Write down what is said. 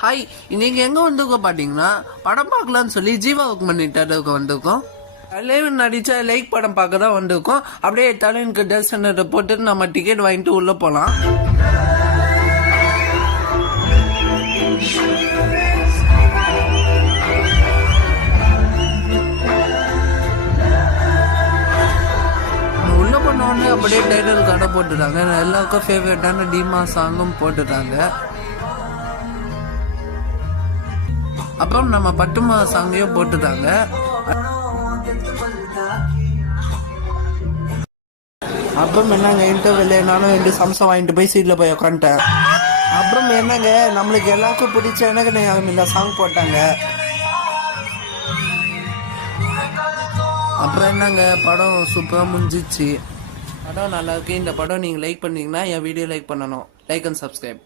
Hi, இன்னைக்கு எங்கே வந்துருக்கோம் பார்த்தீங்கன்னா படம் பார்க்கலான்னு சொல்லி ஜீவாவுக்கு பண்ணிட்டு வந்திருக்கோம். தலைவன் நடித்த லைக் படம் பார்க்க தான் வந்திருக்கோம். அப்படியே தலைவனுக்கு ட்ரெஸ் போட்டுட்டு நம்ம டிக்கெட் வாங்கிட்டு உள்ளே போகலாம். உள்ள போனோடனே அப்படியே டைட்டில் கடை போட்டுட்டாங்க. எல்லாருக்கும் ஃபேவரட்டான டீமா சாங்கும் போட்டுட்டாங்க. அப்புறம் நம்ம பட்டுமா சாங்கையும் போட்டுட்டாங்க. அப்புறம் என்னங்க இன்டர்வெல்ல நானும் 2 சம்சம் வாங்கிட்டு போய் சீட்ல போய் உட்காந்துட்டேன். அப்புறம் என்னங்க நம்மளுக்கு எல்லாருக்கும் பிடிச்ச எனக்கு இந்த சாங் போட்டாங்க. அப்புறம் என்னங்க படம் சூப்பராக முடிஞ்சிச்சு. படம் நல்லா இருக்கு. இந்த படம் நீங்கள் லைக் பண்ணீங்கன்னா என் வீடியோ லைக் பண்ணணும். Like and subscribe.